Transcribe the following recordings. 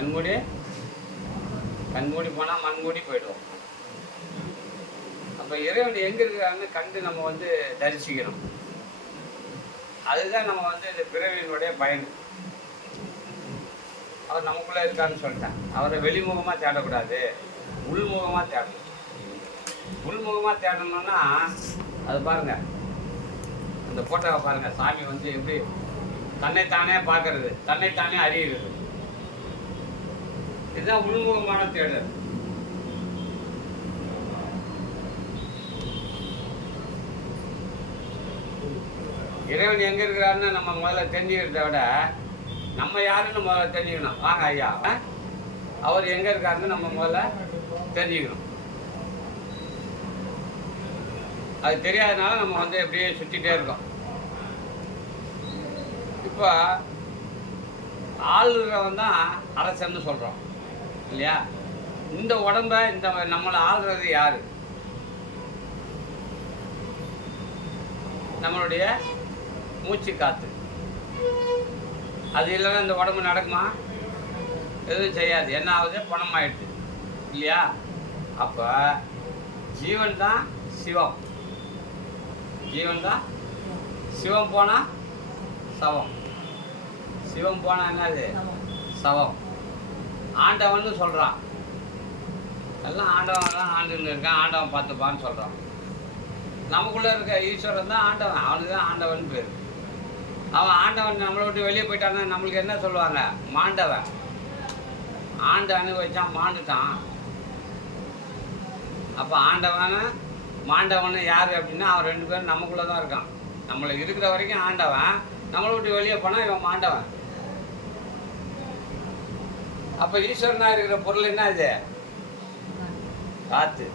கண்மூடி கண்மூடி போனால் மண்மூடி போயிடுவோம். அப்போ இறைவன் எங்கே இருக்கிறான்னு கண்டு நம்ம வந்து தரிசிக்கணும். அதுதான் நம்ம வந்து இந்த பிறவியினுடைய பயன். அவர் நமக்குள்ளே இருக்காருன்னு சொல்லிட்டேன். அவரை வெளிமுகமாக தேடக்கூடாது, உள்முகமாக தேடணும். உள்முகமாக தேடணும்னா அது பாருங்கள், அந்த ஃபோட்டோவை பாருங்கள். சாமி வந்து எப்படி தன்னைத்தானே பார்க்கறது, தன்னைத்தானே அறியுறது. இதுதான் உள்முகமான தேடல். இறைவன் எங்கே இருக்கிறாருன்னு நம்ம முதல்ல தெரிஞ்சுக்கிறத விட நம்ம யாருன்னு முதல்ல தெரிஞ்சுக்கணும். வாங்க ஐயா, அவர் எங்கே இருக்காருன்னு நம்ம முதல்ல தெரிஞ்சுக்கணும். அது தெரியாதனால நம்ம வந்து எப்படியே சுற்றிட்டே இருக்கோம். இப்போ ஆளுறவன் தான் அரசன்னு சொல்கிறோம் இல்லையா? இந்த உடம்ப இந்த நம்மளை ஆளுறது யாரு? நம்மளுடைய மூச்சு காற்று. அது இல்லைன்னா இந்த உடம்பு நடக்குமா? எதுவும் செய்யாது. என்ன ஆகுது? பணமாயிடுது இல்லையா? அப்போ ஜீவன் தான் சிவம். ஜீவன் தான் சிவம். போனால் சவம். சிவம் போனால் என்னது? சவம். ஆண்டவன்னு சொல்கிறான். எல்லாம் ஆண்டவன் தான் ஆண்டுன்னு இருக்கான், ஆண்டவன் பார்த்துப்பான்னு சொல்கிறான். நமக்குள்ளே இருக்க ஈஸ்வரன் தான் ஆண்டவன். அவனுக்கு தான் ஆண்டவன் பேர். அவன் ஆண்டவன் நம்மளை விட்டு வெளியே போயிட்டான்னா நம்மளுக்கு என்ன சொல்லுவாங்க? மாண்டவன். ஆண்டு அனுபவிச்சான், மாண்டுட்டான். அப்போ ஆண்டவன் மாண்டவன் யார் அப்படின்னா அவன் ரெண்டு பேரும் நமக்குள்ளே தான் இருக்கான். நம்மளை இருக்கிற வரைக்கும் ஆண்டவன், நம்மளை விட்டு வெளியே போனால் இவன் மாண்டவன். அப்போ ஈஸ்வரனாக இருக்கிற பொருள் என்ன? இது காற்று.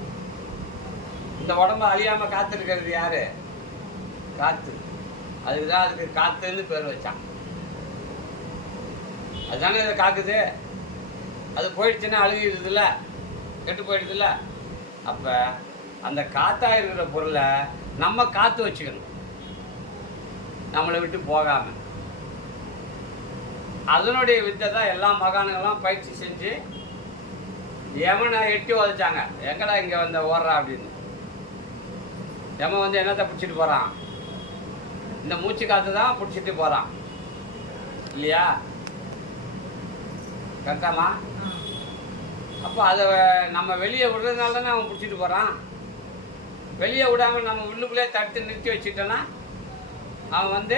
இந்த உடம்பு அழியாமல் காற்று இருக்கிறது யாரு? காற்று. அதுக்குதான் அதுக்கு காற்றுன்னு பேர் வச்சான். அதுதானே இதை காக்குது. அது போயிடுச்சுன்னா அழுகிடுதுல்ல, கெட்டு போயிடுதுல்ல. அப்போ அந்த காற்றாக இருக்கிற பொருளை நம்ம காற்று வச்சுக்கணும், நம்மளை விட்டு போகாமல். அதனுடைய வித்தை தான் எல்லா மகான்களும் பயிற்சி செஞ்சு யமனை எட்டி உதைச்சாங்க. எங்கடா இங்கே வந்த ஓடுறா அப்படின்னு. யமன் வந்து என்னத்தை பிடிச்சிட்டு போகிறான்? இந்த மூச்சு காற்று தான் பிடிச்சிட்டு போகிறான் இல்லையா? கரெக்டாமா? அப்போ அதை நம்ம வெளியே விடுறதுனால தானே அவன் பிடிச்சிட்டு போகிறான். வெளியே விடாமல் நம்ம உள்ளுக்குள்ளே தடுத்து நிறுத்தி வச்சுட்டோன்னா அவன் வந்து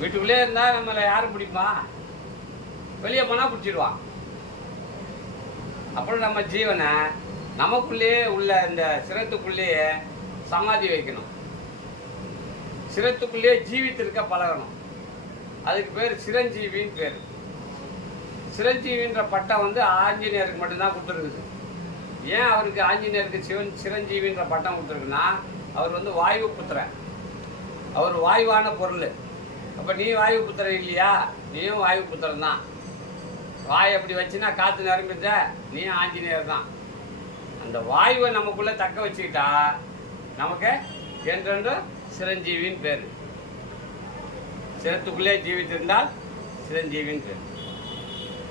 வீட்டுக்குள்ளே இருந்தால் நம்மளை யாரும் பிடிப்பா? வெளியே போனால் பிடிச்சிடுவான். அப்புறம் நம்ம ஜீவனை நமக்குள்ளேயே உள்ள இந்த சிரத்துக்குள்ளேயே சமாதி வைக்கணும். சிரத்துக்குள்ளேயே ஜீவித்திருக்க பழகணும். அதுக்கு பேர் சிரஞ்சீவின்னு பேர். சிரஞ்சீவின்ற பட்டம் வந்து ஆஞ்சநேயருக்கு மட்டும்தான் கொடுத்துருக்குது. ஏன் அவருக்கு ஆஞ்சநேயருக்கு சிரஞ்சீவின்ற பட்டம் கொடுத்துருக்குன்னா, அவர் வந்து வாயு புத்திரன். அவர் வாயுவான பொருள். அப்போ நீ வாயு புத்திரன் இல்லையா? நீயும் வாயு புத்திரன் தான். வாய் அப்படி வச்சுன்னா காற்று நிரம்பிட்ட, நீயும் ஆஞ்சநேயர் தான். அந்த வாயுவை நமக்குள்ளே தக்க வச்சுக்கிட்டா நமக்கு என்றென்றும் சிரஞ்சீவின்னு பேர். சிரத்துக்குள்ளே ஜீவித்திருந்தால் சிரஞ்சீவின்னு பேர்.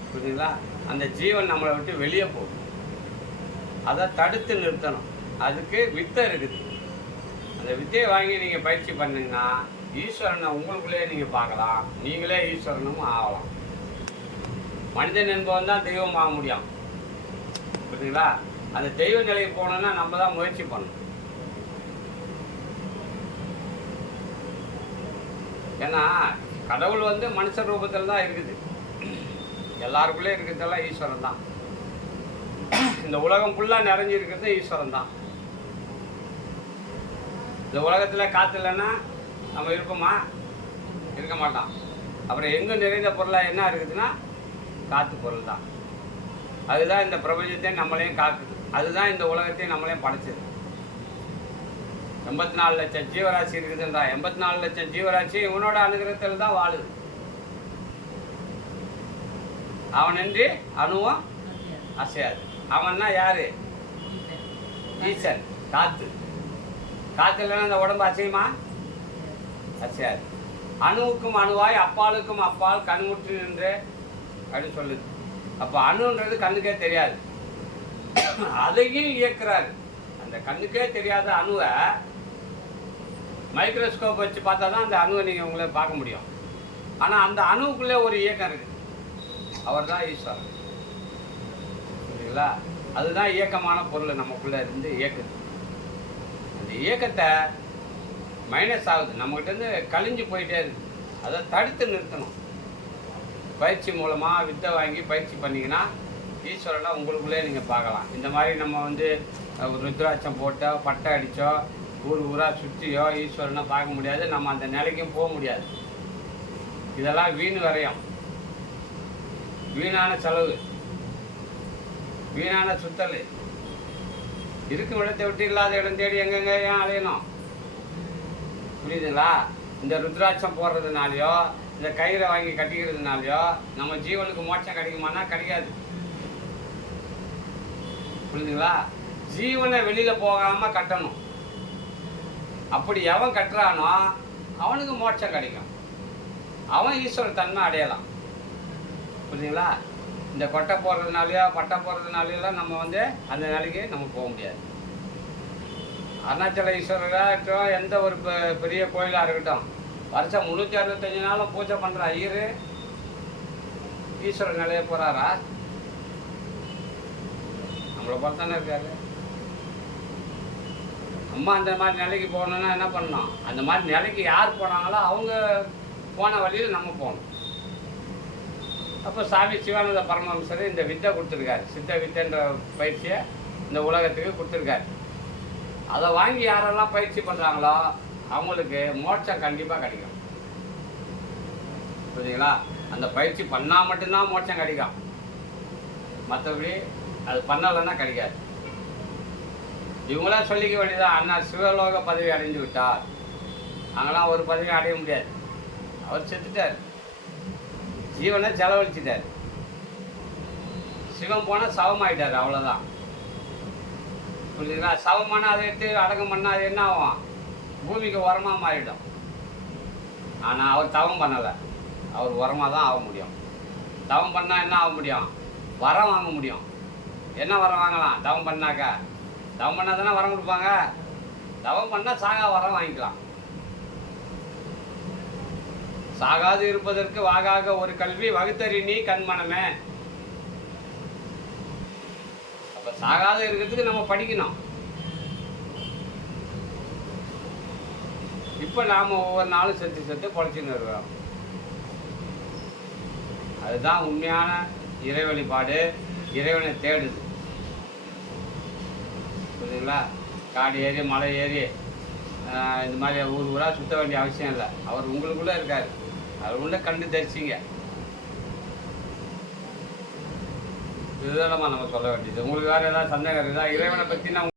புரியுதுங்களா? அந்த ஜீவன் நம்மளை விட்டு வெளியே போகும். அதை தடுத்து நிறுத்தணும். அதுக்கு வித்தை இருக்குது. அந்த வித்தையை வாங்கி நீங்கள் பயிற்சி பண்ணிங்கன்னா ஈஸ்வரனை உங்களுக்குள்ளேயே நீங்கள் பார்க்கலாம். நீங்களே ஈஸ்வரனும் ஆகலாம். மனிதன் என்பவன் தான் தெய்வம் ஆக முடியும். புரியுதுங்களா? அந்த தெய்வ நிலைக்கு போகணுன்னா நம்ம தான் முயற்சி பண்ணணும். ஏன்னா கடவுள் வந்து மனுஷ ரூபத்தில் தான் இருக்குது. எல்லாருக்குள்ளே இருக்கிறதெல்லாம் ஈஸ்வரன் தான். இந்த உலகம் ஃபுல்லாக நிறைஞ்சிருக்கிறது ஈஸ்வரன் தான். இந்த உலகத்தில் காற்று இல்லைன்னா நம்ம இருப்போமா? இருக்க மாட்டோம். அப்புறம் எங்கே நிறைந்த பொருளாக என்ன இருக்குதுன்னா காற்று பொருள் தான். அதுதான் இந்த பிரபஞ்சத்தை நம்மளையும் காக்குது. அதுதான் இந்த உலகத்தையும் நம்மளையும் படைச்சது. 84 லட்சம் ஜீவராசி இருக்குதுன்றா. 84 லட்சம் ஜீவராசி இவனோட அனுகிரகத்தில் தான் வாழுது. அவனின்றி அணுவும் அசையாது. அவன்னா யாரு? ஈசன். காற்று. காற்று இல்லைன்னா இந்த உடம்பு அசையுமா? அசையாது. அணுவுக்கும் அணுவாய் அப்பாலுக்கும் அப்பால் கண்முற்று நின்று அப்படின்னு சொல்லுது. அப்போ அணுன்றது கண்ணுக்கே தெரியாது, அதையும் இயக்குறாரு. அந்த கண்ணுக்கே தெரியாத அணுவை மைக்ரோஸ்கோப் வச்சு பார்த்தா தான் அந்த அணுவை நீங்கள் உங்களை பார்க்க முடியும். ஆனால் அந்த அணுவுக்குள்ளே ஒரு இயக்கம் இருக்குது, அவர் தான் ஈஸ்வரன். புரியுங்களா? அதுதான் இயக்கமான பொருள் நமக்குள்ளே இருந்து இயக்குது. அந்த இயக்கத்தை மைனஸ் ஆகுது, நம்மகிட்டேருந்து கழிஞ்சு போயிட்டே இருக்குது. அதை தடுத்து நிறுத்தணும். பயிற்சி மூலமாக வித்தை வாங்கி பயிற்சி பண்ணிங்கன்னா ஈஸ்வரனை உங்களுக்குள்ளே நீங்கள் பார்க்கலாம். இந்த மாதிரி நம்ம வந்து ருத்ராட்சம் போட்டோ பட்டை அடித்தோ ஊர் ஊராக சுற்றியோ ஈஸ்வரனை பார்க்க முடியாது, நம்ம அந்த நிலைக்கும் போக முடியாது. இதெல்லாம் வீண் வரையும், வீணான செலவு, வீணான சுத்தல். இருக்கும் இடத்தை விட்டு இல்லாத இடம் தேடி எங்கெங்க ஏன் அலையணும்? புரியுதுங்களா? இந்த ருத்ராட்சம் போடுறதுனாலையோ இந்த கயிறை வாங்கி கட்டிக்கிறதுனாலையோ நம்ம ஜீவனுக்கு மோட்சம் கிடைக்குமானா கிடைக்காது. புரியுதுங்களா? ஜீவனை வெளியில் போகாமல் கட்டணும். அப்படி எவன் கட்டுறானோ அவனுக்கு மோட்சம் கிடைக்கும், அவன் ஈஸ்வர தன்மை அடையலாம். புரியுதுங்களா? இந்த கொட்டை போடுறதுனாலையோ பட்டை போடுறதுனாலையெல்லாம் நம்ம வந்து அந்த நிலைக்கு நம்ம போக முடியாது. அருணாச்சல ஈஸ்வரராக இருக்கட்டும், எந்த ஒரு பெரிய கோயிலாக இருக்கட்டும், வருஷம் 365 நாளும் பூஜை பண்ணுற ஐயர் ஈஸ்வரர் நிலைய போகிறாரா? நம்மளை போல தானே இருக்காரு. அம்மா அந்த மாதிரி நிலைக்கு போகணுன்னா என்ன பண்ணணும்? அந்த மாதிரி நிலைக்கு யார் போனாங்களோ அவங்க போன வழியில் நம்ம போகணும். அப்போ சாமி சிவானந்த பரமஹம்சர் இந்த வித்தை கொடுத்துருக்காரு, சித்த வித்தைன்ற பயிற்சியை இந்த உலகத்துக்கு கொடுத்துருக்காரு. அதை வாங்கி யாரெல்லாம் பயிற்சி பண்ணுறாங்களோ அவங்களுக்கு மோட்சம் கண்டிப்பாக கிடைக்கும். புரியுதுங்களா? அந்த பயிற்சி பண்ணால் மட்டும்தான் மோட்சம் கிடைக்கும், மற்றபடி அது பண்ணலைன்னா கிடைக்காது. இவங்களாம் சொல்லிக்க வேண்டியதான், அண்ணா சிவலோக பதவி அடைஞ்சு விட்டார். அங்கெல்லாம் ஒரு பதவி அடைய முடியாது, அவர் செத்துட்டார், ஜீவனை செலவழிச்சிட்டார். சிவம் போனால் சவமாயிட்டார், அவ்வளோதான். புரியுதுங்களா? சவமான அதை எடுத்து அடக்கம் பண்ணால் அது என்ன ஆகும்? பூமிக்கு உரமாக மாறிடும். ஆனால் அவர் தவம் பண்ணலை, அவர் உரமாக தான் ஆக முடியும். தவம் பண்ணால் என்ன ஆக முடியும்? வரம் வாங்க முடியும். என்ன வரம் வாங்கலாம்? தவம் பண்ணாக்கா, தவம் பண்ணால் தானே வரம் கொடுப்பாங்க. தவம் பண்ணால் சாகா வரம் வாங்கிக்கலாம். சாகாது இருப்பதற்கு வாகாக ஒரு கல்வி வகுத்தறி நீ கண்மனமே. அப்ப சாகாது இருக்கிறதுக்கு நம்ம படிக்கணும். இப்ப நாம ஒவ்வொரு நாளும் செத்து செத்து பொழைச்சின்னு இருக்கிறோம். அதுதான் உண்மையான இறை வழிபாடு, இறைவனை தேடுது. புரியுதுங்களா? காடு ஏறி மலை ஏறி இந்த மாதிரி ஊர் ஊராக சுற்ற வேண்டிய அவசியம் இல்லை. அவர் உங்களுக்குள்ளே இருக்கார், அவர் உள்ள கண்டு தரிசிங்க. இதுதான் நம்ம சொல்ல வேண்டியது. உங்களுக்கு வேறு ஏதாவது சந்தேகம் இருக்குதா? இறைவனை பற்றி நான்